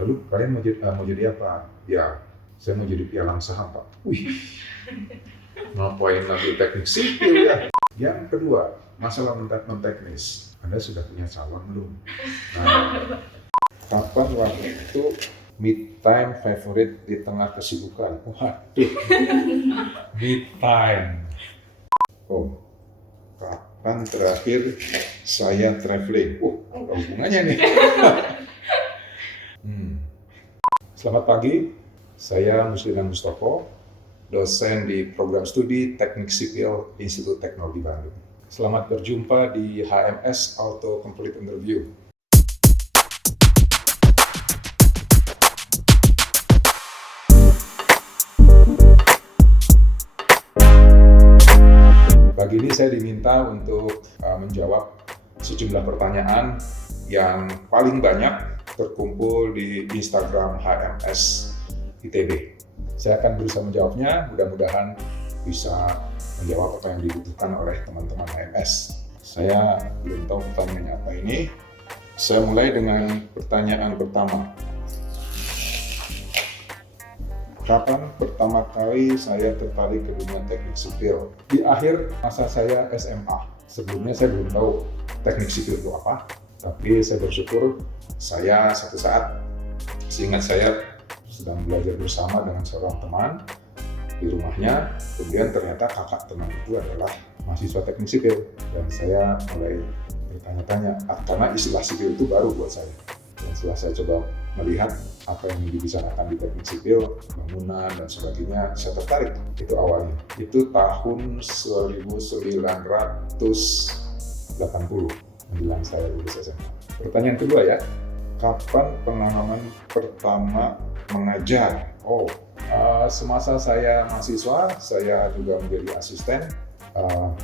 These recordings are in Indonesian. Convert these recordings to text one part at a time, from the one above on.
Lalu kalian mau jadi apa? Ya, saya mau jadi pialang saham, Pak. Wih, ngapain ngambil teknik sipil ya? Yang kedua, masalah non-teknis. Anda sudah punya calon belum? Nah, kapan waktu itu me time favorit di tengah kesibukan? Waduh, me time. Oh, kapan terakhir saya traveling? Ada hubungannya nih. Selamat pagi, saya Musliman Mustoko, dosen di program studi Teknik Sipil Institut Teknologi Bandung. Selamat berjumpa di HMS Auto Complete Interview. Pagi ini saya diminta untuk menjawab sejumlah pertanyaan yang paling banyak terkumpul di Instagram HMS ITB. Saya akan berusaha menjawabnya, mudah-mudahan bisa menjawab apa yang dibutuhkan oleh teman-teman HMS. Saya belum tahu pertanyaannya apa ini. Saya mulai dengan pertanyaan pertama. Kapan pertama kali saya tertarik ke dunia teknik sipil? Di akhir masa saya SMA. Sebelumnya saya belum tahu teknik sipil itu apa, tapi saya bersyukur saya satu saat, seingat saya sedang belajar bersama dengan seorang teman di rumahnya, kemudian ternyata kakak teman itu adalah mahasiswa teknik sipil, dan saya mulai bertanya-tanya, karena istilah sipil itu baru buat saya. Dan setelah saya coba melihat apa yang dibicarakan di teknik sipil, bangunan dan sebagainya, saya tertarik. Itu awalnya. Itu tahun 1980 menjelang saya lulus SMA. Pertanyaan kedua ya, kapan pengalaman pertama mengajar? Semasa saya mahasiswa, saya juga menjadi asisten.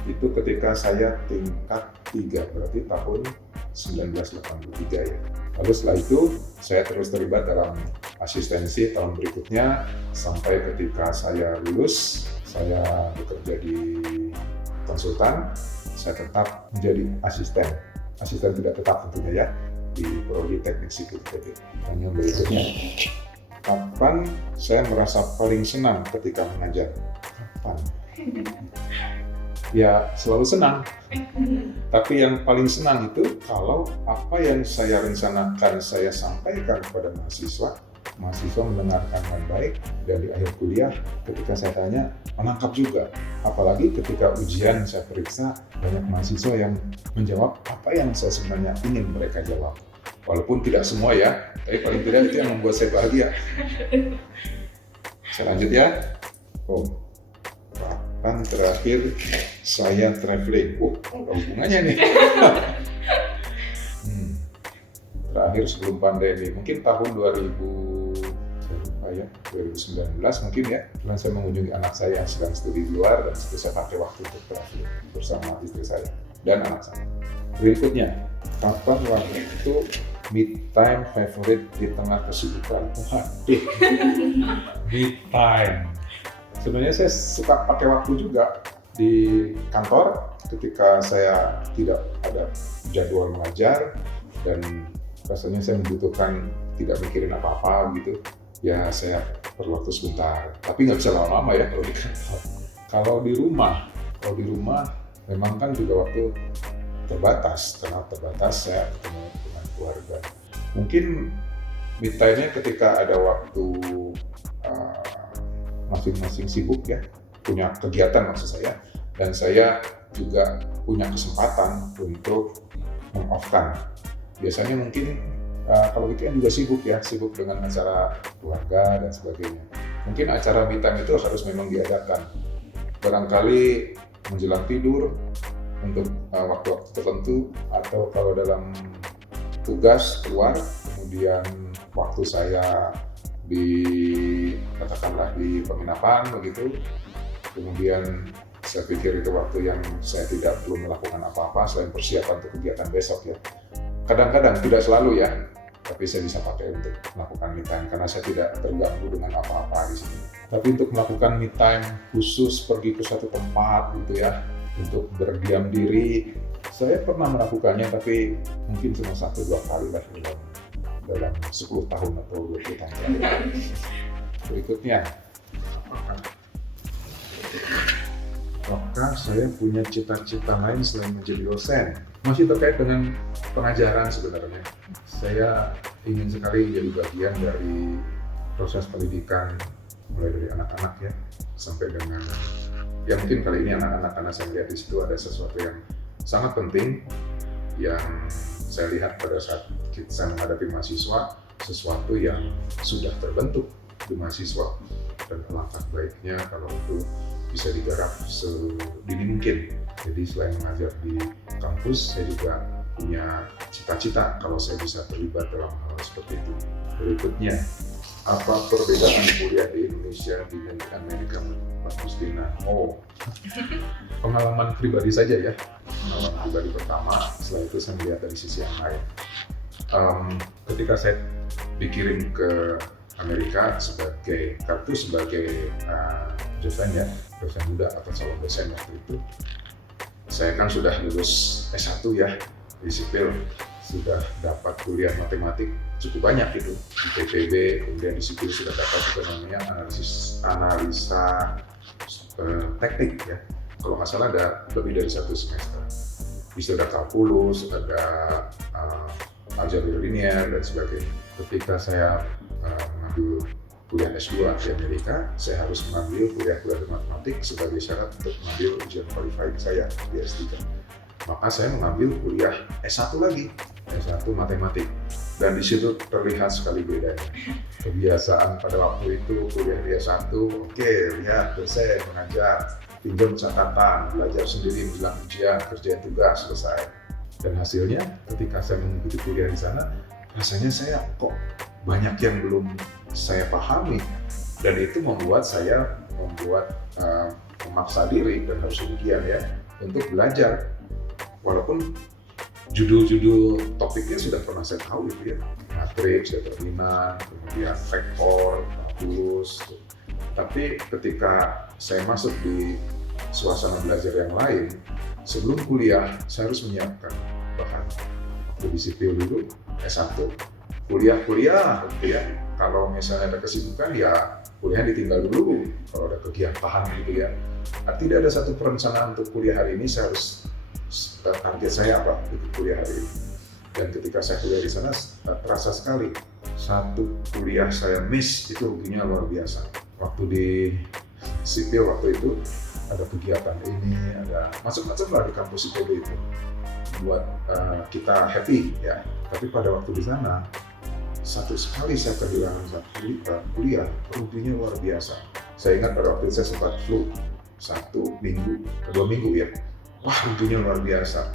Itu ketika saya tingkat 3, berarti tahun 1983 ya. Lalu setelah itu, saya terus terlibat dalam asistensi tahun berikutnya, sampai ketika saya lulus, saya bekerja di konsultan, saya tetap menjadi asisten tidak tetap tentunya ya, di Prodi Teknik Sipil ITB. Yang berikutnya, kapan saya merasa paling senang ketika mengajar? Kapan? Ya, selalu senang. Tapi yang paling senang itu kalau apa yang saya rencanakan saya sampaikan kepada mahasiswa mendengarkan dengan baik, dan di akhir kuliah ketika saya tanya menangkap juga. Apalagi ketika ujian saya periksa, banyak mahasiswa yang menjawab apa yang saya sebenarnya ingin mereka jawab. Walaupun tidak semua ya, tapi paling tidak itu yang membuat saya bahagia. Saya lanjut ya. Kapan terakhir saya traveling? Ada hubungannya nih. Terakhir sebelum pandemi, mungkin tahun 2019 mungkin ya. Karena saya mengunjungi anak saya yang sedang studi di luar, dan itu saya pakai waktu untuk traveling bersama istri saya dan anak saya. Berikutnya, kapan waktu itu me time favorit di tengah kesibukan? Waduh, me time. Sebenarnya saya suka pakai waktu juga di kantor ketika saya tidak ada jadwal mengajar dan rasanya saya membutuhkan tidak mikirin apa-apa gitu. Ya saya perlu waktu sebentar, tapi nggak bisa lama-lama ya kalau di kantor. Kalau di rumah memang kan juga waktu terbatas, karena terbatas saya ketemu dengan keluarga. Mungkin me time-nya ketika ada waktu masing-masing sibuk ya, punya kegiatan maksud saya, dan saya juga punya kesempatan untuk meng-off-kan. Biasanya mungkin kalau weekend juga sibuk dengan acara keluarga dan sebagainya. Mungkin acara me time itu harus memang diadakan. Barangkali menjelang tidur untuk waktu-waktu tertentu, atau kalau dalam tugas keluar, kemudian waktu saya katakanlah di penginapan begitu, kemudian saya pikir itu waktu yang saya tidak perlu melakukan apa-apa selain persiapan untuk kegiatan besok ya. Kadang-kadang, tidak selalu ya, tapi saya bisa pakai untuk melakukan me time karena saya tidak terganggu dengan apa-apa di sini. Tapi untuk melakukan me time khusus pergi ke suatu tempat gitu ya, untuk berdiam diri, saya pernah melakukannya, tapi mungkin cuma 1-2 kali lah dalam dalam 10 tahun atau 20 tahun terakhir. Berikutnya, apakah saya punya cita-cita lain selain menjadi dosen? Masih terkait dengan pengajaran sebenarnya. Saya ingin sekali menjadi bagian dari proses pendidikan, mulai dari anak-anak ya, sampai dengan ya mungkin kali ini anak-anak, karena saya melihat di situ ada sesuatu yang sangat penting yang saya lihat pada saat saya menghadapi mahasiswa, sesuatu yang sudah terbentuk di mahasiswa, dan alangkah baiknya kalau itu bisa digarap sedini mungkin. Jadi selain mengajar di kampus, saya juga punya cita-cita kalau saya bisa terlibat dalam hal seperti itu. Berikutnya, apa perbedaan kuliah di Indonesia dengan Amerika, Pak Justina? Oh, pengalaman pribadi saja ya. Pengalaman pribadi pertama, setelah itu saya melihat dari sisi yang lain. Ketika saya dikirim ke Amerika sebagai dosen ya, dosen muda atau calon dosen waktu itu, saya kan sudah lulus S1 ya di sipil, sudah dapat kuliah matematik cukup banyak itu di PPB, kemudian di sipil sudah dapat juga namanya analisa teknik ya, kalau nggak salah ada lebih dari 1 semester. Bisa ada kalkulus, ada aljabar linear dan sebagainya. Ketika saya mengambil kuliah S2 di Amerika, saya harus mengambil kuliah matematik sebagai syarat untuk mengambil ujian qualifying saya di S3. Maka saya mengambil kuliah S1 lagi, S1 matematik. Dan di situ terlihat sekali bedanya. Kebiasaan pada waktu itu kuliah di S1, oke, lihat dosen mengajar, pinjam catatan, belajar sendiri, bilang ujian, kerjain tugas, selesai. Dan hasilnya ketika saya mengikuti kuliah di sana, rasanya saya kok banyak yang belum saya pahami, dan itu membuat saya memaksa diri, dan harus demikian ya, untuk belajar. Walaupun judul-judul topiknya sudah pernah saya tahu gitu ya, matriks, determinan, kemudian vektor, kalkulus. Tapi ketika saya masuk di suasana belajar yang lain, sebelum kuliah saya harus menyiapkan bahan. Waktu di sipil dulu, S1, kuliah gitu ya. Kalau misalnya ada kesibukan ya kuliah ditinggal dulu, kalau ada kegiatan gitu ya. Nah, tidak ada satu perencanaan untuk kuliah hari ini, saya harus target saya apa untuk kuliah hari ini. Dan ketika saya kuliah di sana terasa sekali, satu kuliah saya miss itu ruginya luar biasa. Waktu di sipil waktu itu ada kegiatan ini, ada macam-macam lah di kampus ITB itu buat kita happy ya. Tapi pada waktu di sana, satu sekali saya kehilangan satu kuliah, ruginya luar biasa. Saya ingat pada waktu itu saya sempat flu 2 minggu ya. Wah, ruginya luar biasa.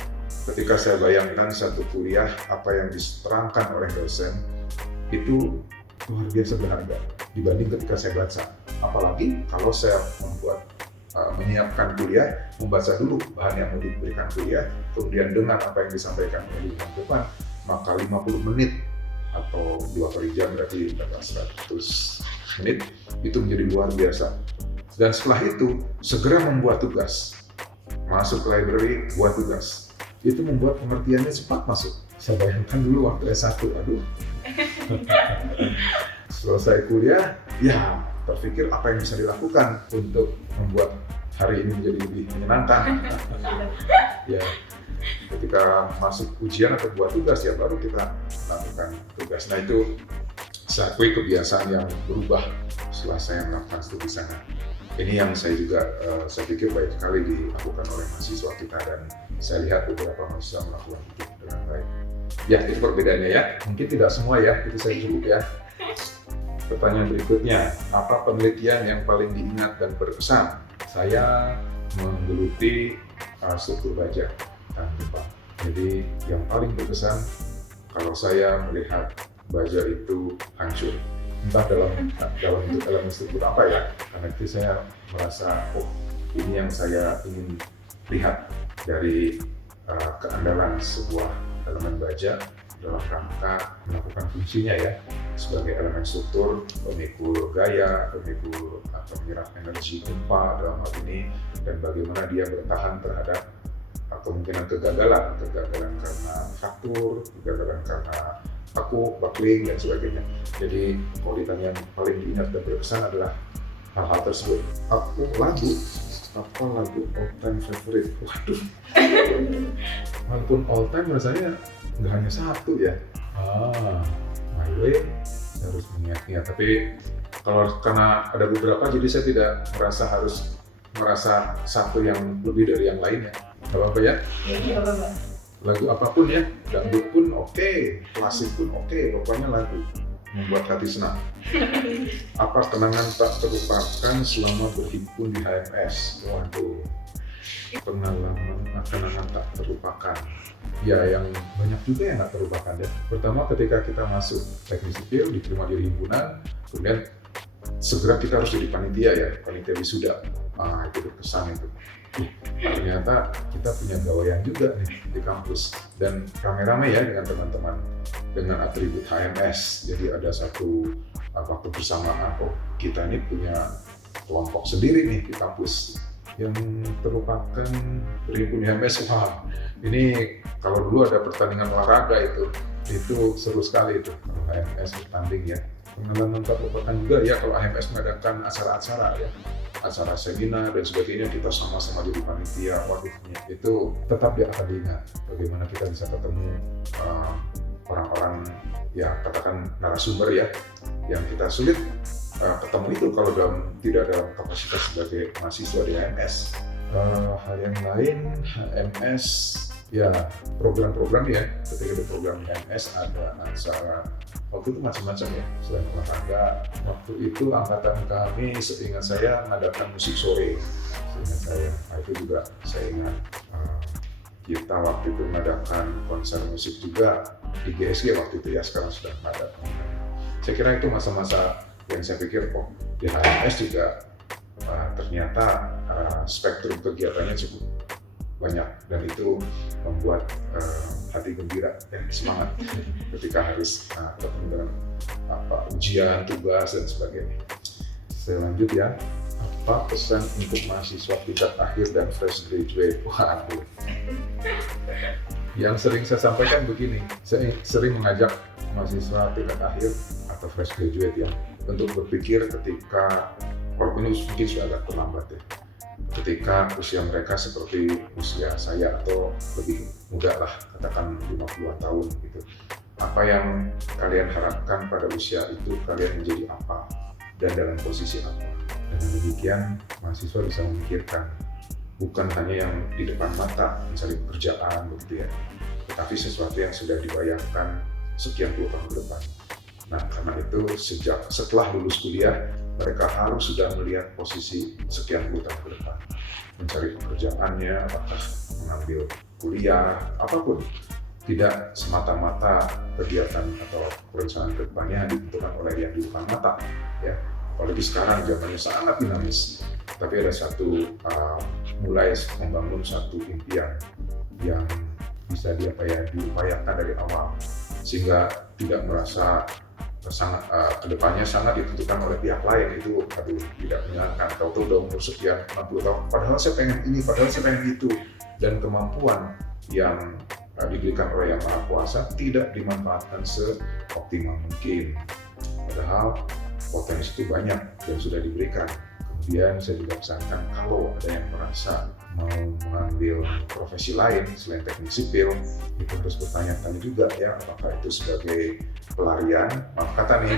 Ketika saya bayangkan satu kuliah, apa yang diterangkan oleh dosen itu luar biasa berharga dibanding ketika saya baca. Apalagi kalau saya menyiapkan kuliah, membaca dulu bahan yang mau diberikan kuliah, kemudian dengar apa yang disampaikan oleh depan, maka 50 menit atau 2 kali jam berarti 100 menit itu menjadi luar biasa. Dan setelah itu segera membuat tugas, masuk ke library, buat tugas. Itu membuat pengertiannya cepat masuk. Saya bayangkan dulu waktu S1, selesai kuliah, ya terpikir apa yang bisa dilakukan untuk membuat hari ini menjadi lebih menyenangkan. Ya, ketika masuk ujian atau buat tugas ya baru kita lakukan tugas. Nah itu saya akui kebiasaan yang berubah setelah saya melakukan studi sana. Ini yang saya juga saya pikir baik sekali dilakukan oleh mahasiswa kita, dan saya lihat beberapa mahasiswa melakukan itu dengan baik. Ya, itu perbedaannya ya. Mungkin tidak semua ya, itu saya cukup ya. Pertanyaan berikutnya, apa penelitian yang paling diingat dan berkesan? Saya menggeluti struktur baja dan Jepang. Jadi yang paling berkesan kalau saya melihat baja itu hancur. Entah dalam bentuk elemen struktur apa ya, karena itu saya merasa ini yang saya ingin lihat dari keandalan sebuah elemen baja dalam rangka melakukan fungsinya ya sebagai elemen struktur, pemikul gaya, pemikul atau menyerap energi gempa dalam hal ini, dan bagaimana dia bertahan terhadap kemungkinan kegagalan karena fraktur, kegagalan karena aku, buckling dan sebagainya. Jadi kalau ditanya yang paling diingat dan berkesan adalah hal-hal tersebut. Apa lagu all time favorite? Waduh, walaupun all time rasanya nggak hanya satu ya. My Way, saya harus mengingat-ingat. Tapi karena ada beberapa, jadi saya tidak merasa satu yang lebih dari yang lainnya. Gak apa-apa ya? Iya, apa-apa. Lagu apapun ya, dangdut pun oke, klasik pun oke, pokoknya lagu membuat hati senang. Apa kenangan tak terlupakan selama berhimpun di HMS? Waduh, kenangan tak terlupakan. Ya, yang banyak juga yang tak terlupakan ya. Pertama, ketika kita masuk teknik sipil, diterima di himpunan, kemudian segera kita harus jadi panitia ya, panitia wisuda. Itu berkesan itu. Ternyata kita punya gawean juga nih di kampus, dan rame-rame ya dengan teman-teman dengan atribut HMS. Jadi ada satu waktu bersamaan, kita ini punya kelompok sendiri nih di kampus. Yang terlupakan berhimpun di HMS, ini kalau dulu ada pertandingan olahraga itu seru sekali itu kalau HMS bertanding ya. Pengalaman tak terlupakan juga ya kalau HMS mengadakan acara-acara ya, acara seminar dan sebagainya, kita sama-sama jadi panitia. Waduh, itu tetap akan diingat bagaimana kita bisa ketemu orang-orang ya, katakan narasumber ya, yang kita sulit ketemu itu kalau tidak dalam kapasitas sebagai mahasiswa di HMS. Hal yang lain, HMS ya, program-program ya, ketika di program HMS ada acara waktu itu macam-macam ya, selain olahraga. Waktu itu angkatan kami, seingat saya, mengadakan musik sore. Seingat saya, itu juga saya ingat. Kita waktu itu mengadakan konser musik juga di GSG waktu itu ya, sekarang sudah ada. Saya kira itu masa-masa yang saya pikir, di HMS juga ternyata spektrum kegiatannya cukup banyak, dan itu membuat hati gembira dan semangat ketika harus ketemu dengan ujian, tugas dan sebagainya. Saya lanjut ya. Apa pesan untuk mahasiswa tingkat akhir dan fresh graduate? Waduh. Yang sering saya sampaikan begini, saya sering mengajak mahasiswa tingkat akhir atau fresh graduate ya untuk berpikir ketika, walaupun ini mungkin sudah agak terlambat ya, ketika usia mereka seperti usia saya atau lebih muda lah, katakan 50-an tahun gitu. Apa yang kalian harapkan pada usia itu, kalian menjadi apa dan dalam posisi apa. Dengan demikian mahasiswa bisa memikirkan bukan hanya yang di depan mata, mencari pekerjaan begitu ya, tetapi sesuatu yang sudah dibayangkan sekian puluh tahun ke depan. Nah, karena itu setelah lulus kuliah, mereka harus sudah melihat posisi sekian puluh tahun ke depan, mencari pekerjaannya, apakah mengambil kuliah, apapun. Tidak semata-mata kegiatan atau perencanaan ke depannya ditentukan oleh yang di depan mata ya. Apalagi sekarang zamannya sangat dinamis, tapi ada mulai membangun satu impian yang bisa diupayakan dari awal, sehingga tidak merasa sangat kedepannya sangat ditentukan oleh pihak lain. Itu tidak menyenangkan. Tahu-tahu udah umur sekian 60 tahun, padahal saya pengen ini, padahal saya pengen itu, dan kemampuan yang diberikan oleh Yang Maha Kuasa tidak dimanfaatkan seoptimal mungkin. Padahal potensi itu banyak dan sudah diberikan. Kemudian saya juga pesankan, kalau ada yang merasa mau mengambil profesi lain selain teknik sipil, itu harus bertanya-tanya juga ya, apakah itu sebagai pelarian. Maaf kata nih,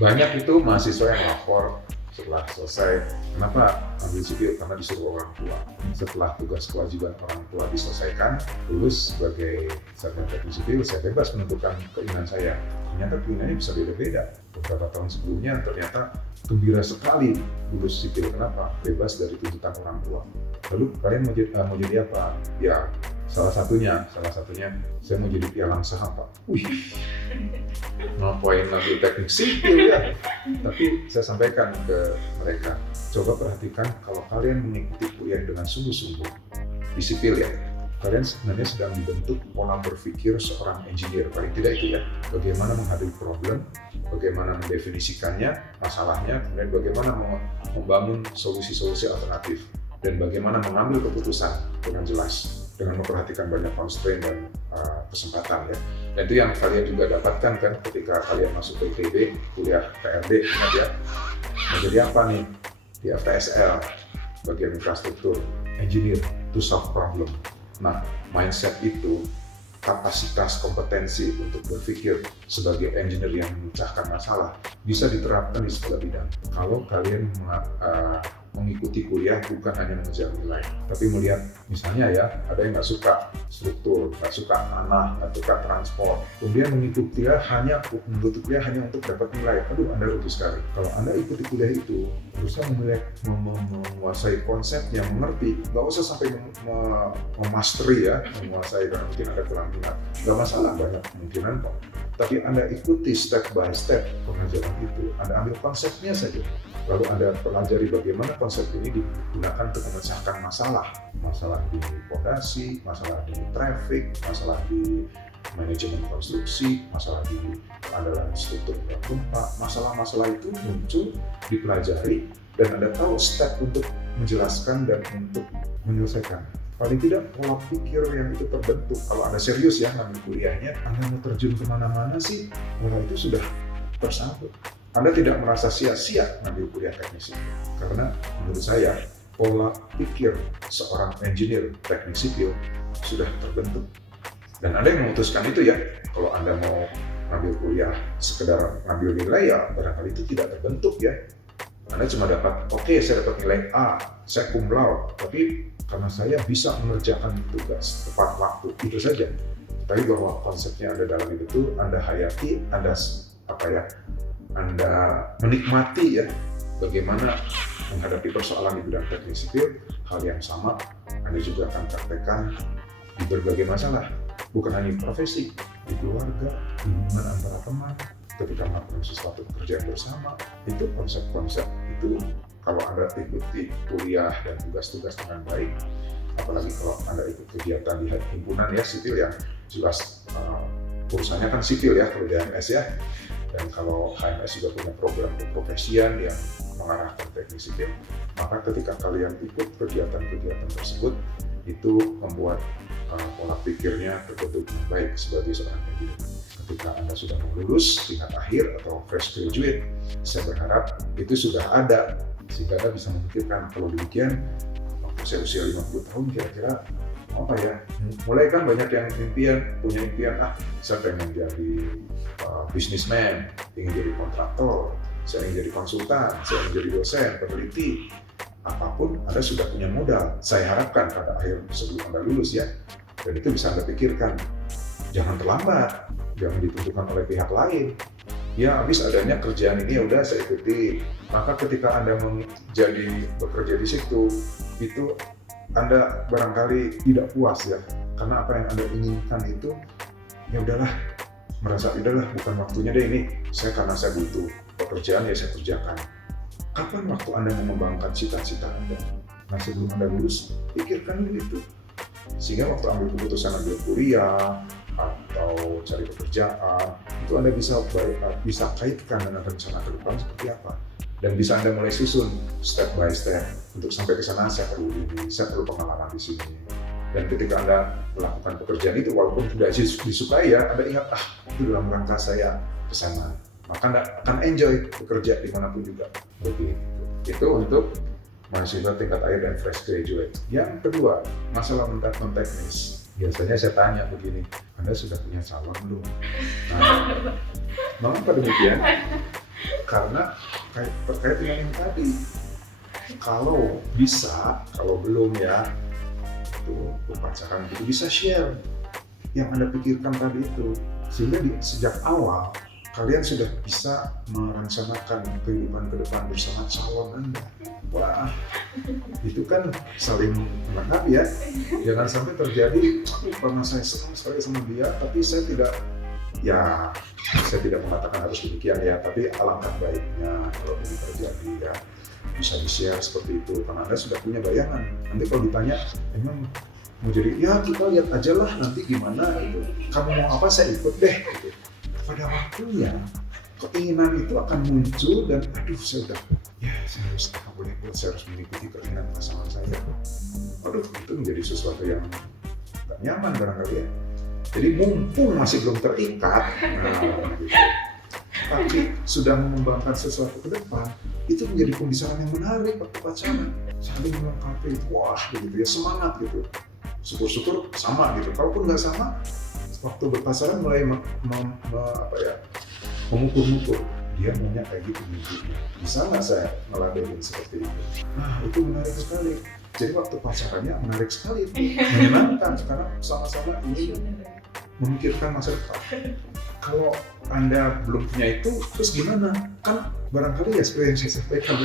banyak itu mahasiswa yang lapor setelah selesai, kenapa ambil sipil? Karena disuruh orang tua. Setelah tugas kewajiban orang tua diselesaikan, lulus sebagai sarjana teknik sipil, saya bebas menentukan keinginan saya. Ternyata keinginannya bisa beda-beda. Beberapa tahun sebelumnya ternyata gembira sekali lulus sipil. Kenapa? Bebas dari tuntutan orang tua. Lalu kalian mau jadi apa? Ya, salah satunya saya mau jadi pialang saham, Pak. Wih, ngapain ngambil teknik sipil ya? Tapi saya sampaikan ke mereka, coba perhatikan kalau kalian mengikuti kuliah dengan sungguh-sungguh di sipil ya, kalian sebenarnya sedang dibentuk pola berpikir seorang engineer, paling tidak itu ya. Bagaimana menghadapi problem, bagaimana mendefinisikannya, masalahnya, kemudian bagaimana membangun solusi-solusi alternatif, dan bagaimana mengambil keputusan dengan jelas, dengan memperhatikan banyak constraint dan kesempatan ya. Dan itu yang kalian juga dapatkan kan ketika kalian masuk ke ITB, kuliah PRD, ingat ya. Nah, jadi apa nih? Di FTSL, bagian infrastruktur, engineer to solve problem. Nah, mindset itu, kapasitas kompetensi untuk berpikir sebagai engineer yang memecahkan masalah bisa diterapkan di segala bidang. Kalau kalian mengikuti kuliah bukan hanya mengejar nilai, tapi melihat misalnya ya, ada yang nggak suka struktur, nggak suka tanah, nggak suka transport, kemudian mengikuti kuliah hanya untuk dapat nilai. Aduh, Anda rugi sekali. Kalau Anda ikuti kuliah itu, berusaha menguasai konsep yang mengerti, nggak usah sampai memastery ya, menguasai karena mungkin ada kurang minat, nggak masalah, banyak kemungkinan kok. Tapi Anda ikuti step by step pengajaran itu, Anda ambil konsepnya saja. Lalu Anda pelajari bagaimana konsep ini digunakan untuk memecahkan masalah di fondasi, masalah di traffic, masalah di manajemen konstruksi, masalah di pengandalan struktur gempa. Masalah-masalah itu muncul, dipelajari, dan Anda tahu step untuk menjelaskan dan untuk menyelesaikan. Paling tidak pola pikir yang itu terbentuk. Kalau Anda serius ya ngambil kuliahnya, Anda mau terjun kemana-mana sih, pola itu sudah tersambut. Anda tidak merasa sia-sia ngambil kuliah teknik sipil, karena menurut saya pola pikir seorang engineer teknik sipil sudah terbentuk. Dan Anda yang memutuskan itu ya, kalau Anda mau ngambil kuliah sekedar ngambil nilai ya barangkali itu tidak terbentuk ya. Anda cuma dapat, oke, saya dapat nilai A, saya cum laude, tapi karena saya bisa mengerjakan tugas tepat waktu, itu saja. Tapi bahwa konsepnya ada dalam itu, Anda hayati, Anda menikmati ya bagaimana menghadapi persoalan di bidang teknik sipil. Hal yang sama Anda juga akan praktekkan di berbagai masalah, bukan hanya profesi, di keluarga, hubungan antara teman, ketika melakukan sesuatu pekerjaan bersama. Itu konsep-konsep itu kalau Anda ikuti kuliah dan tugas-tugas dengan baik, apalagi kalau Anda ikut kegiatan di himpunan ya sipil yang jelas urusannya kan sipil ya, kalau di HMS ya. Dan kalau HMS juga punya program keprofesian yang mengarahkan teknik sipil, maka ketika kalian ikut kegiatan-kegiatan tersebut, itu membuat pola pikirnya terbentuk dengan baik sebagai seorang engineer. Ketika Anda sudah mau lulus tingkat akhir atau fresh graduate, saya berharap itu sudah ada, sehingga Anda bisa memikirkan, kalau demikian, waktu saya usia 50 tahun kira-kira apa ya, mulai kan banyak yang punya impian, saya pengen jadi businessman, ingin jadi kontraktor, saya ingin jadi konsultan, saya ingin jadi dosen, peneliti, apapun Anda sudah punya modal. Saya harapkan pada akhir sebelum Anda lulus ya, dan itu bisa Anda pikirkan, jangan terlambat, jangan ditentukan oleh pihak lain. Ya habis adanya kerjaan ini ya udah saya ikuti. Maka ketika Anda bekerja di situ, itu Anda barangkali tidak puas ya, karena apa yang Anda inginkan itu ya udahlah, merasa udahlah bukan waktunya deh ini, karena saya butuh pekerjaan ya saya kerjakan. Kapan waktu Anda mengembangkan cita-cita Anda? Nah sebelum Anda lulus, pikirkan dulu itu. Sehingga waktu ambil keputusan ambil kuliah atau cari pekerjaan, itu Anda bisa kaitkan dengan rencana ke depan seperti apa. Dan bisa Anda mulai susun step by step. Untuk sampai ke sana saya perlu ini, saya perlu pengalaman di sini. Dan ketika Anda melakukan pekerjaan itu, walaupun tidak disukai ya, Anda ingat, itu dalam rangka saya ke sana. Maka Anda akan enjoy bekerja dimanapun juga. Begitu. Itu untuk mahasiswa tingkat akhir dan fresh graduate. Yang kedua, masalah non-teknis. Biasanya saya tanya begini, Anda sudah punya calon belum? Nah, mengapa demikian? Karena terkait dengan yang tadi, kalau belum ya, itu pacaran itu bisa share yang Anda pikirkan tadi itu, sehingga sejak awal kalian sudah bisa merancangkan kehidupan ke depan bersama calon Anda. Wah, itu kan saling melengkapi ya. Jangan sampai terjadi, karena saya senang sekali sama dia, tapi saya tidak mengatakan harus demikian ya, tapi alangkah baiknya kalau ini terjadi ya, bisa di-share seperti itu, karena Anda sudah punya bayangan. Nanti kalau ditanya, emang mau jadi, ya kita lihat aja lah nanti gimana gitu. Kamu mau apa, saya ikut deh gitu. Pada waktunya, keinginan itu akan muncul dan saya harus mengikuti keinginan pasangan saya. Itu menjadi sesuatu yang tak nyaman barangkali ya. Jadi mumpung masih belum terikat, gitu. Tapi sudah mengembangkan sesuatu ke depan, itu menjadi pembicaraan yang menarik waktu pacaran. Saling melengkapi, wah begitu ya, semangat gitu. Syukur-syukur sama gitu. Kalaupun nggak sama, waktu berpacaran mulai mengukur-ukur. Dia maunya kayak gitu mimpinya. Bisa nggak saya ngeladenin seperti itu? Nah itu menarik sekali. Jadi waktu pacarannya menarik sekali, menyenangkan karena sama-sama ingin memikirkan masa depan. Kalau Anda belum punya itu, terus gimana? Kan barangkali ya seperti yang saya sampaikan,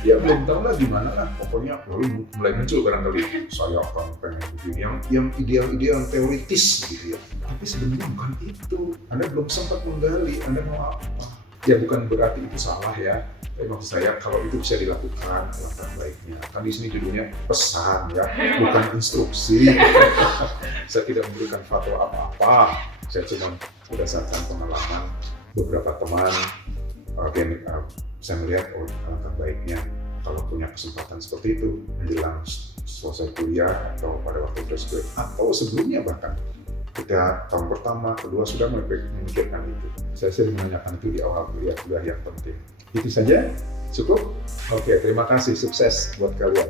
ya belum tahu lah gimana lah. Pokoknya lalu mulai muncul barangkali saya akan pengen begini, yang ideal-ideal teoritis gitu ya. Tapi sebenarnya bukan itu. Anda belum sempat menggali, Anda mau apa? Ya bukan berarti itu salah ya. Tapi maksud saya kalau itu bisa dilakukan, alangkah baiknya. Kan di sini judulnya pesan ya, bukan instruksi. Saya tidak memberikan fatwa apa-apa. Saya cuma berdasarkan pengalaman beberapa teman. Saya melihat alangkah baiknya kalau punya kesempatan seperti itu menjelang selesai kuliah atau pada waktu graduate atau sebelumnya bahkan. Kita tahun pertama, kedua sudah memikirkan itu. Saya sering menanyakan itu di awal kuliah yang penting. Itu saja, cukup? Oke, terima kasih, sukses buat kalian.